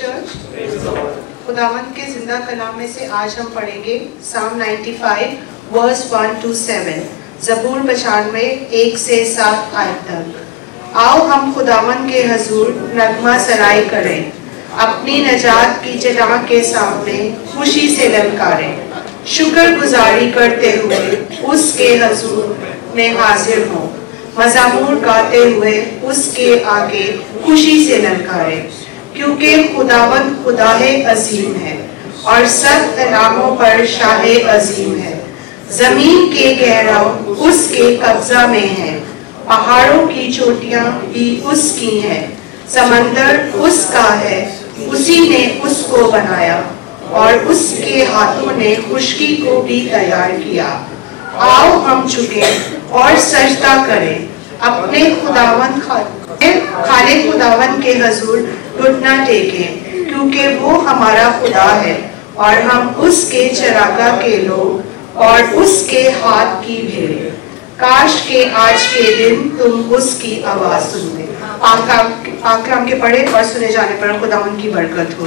Church. खुदावंद के जिंदा कलाम में से आज हम पढ़ेंगे साम 95 वर्स 1 to 7, ज़बूर 95 1 से 7 आयत तक। आओ हम खुदावंद के हजूर नगमा सराई करें, अपनी नजात की चट्टान के सामने खुशी से ललकारें। शुक्र गुजारी करते हुए उसके हजूर में हाजिर हो, मज़ामूर गाते हुए उसके आगे खुशी से ललकारें। क्योंकि खुदावंद खुदाए अजीम है और सब इलाकों पर शाहे अजीम है। जमीन के गहराव उसके कब्जा में है, पहाड़ों की चोटियां भी उसकी हैं। समंदर उसका है, उसी ने उसको बनाया और उसके हाथों ने खुश्की को भी तैयार किया। आओ हम झुके और सजदा करें, अपने खुदावंद खाले खुदावंद के हजूर घुटना टेकें। क्योंकि वो हमारा खुदा है और हम उसके चरागा के लोग और उसके हाथ की भेड़। काश के आज के दिन तुम उसकी आवाज सुनते। आकलाम के पढ़े और सुने जाने पर खुदावंद की बरकत हो।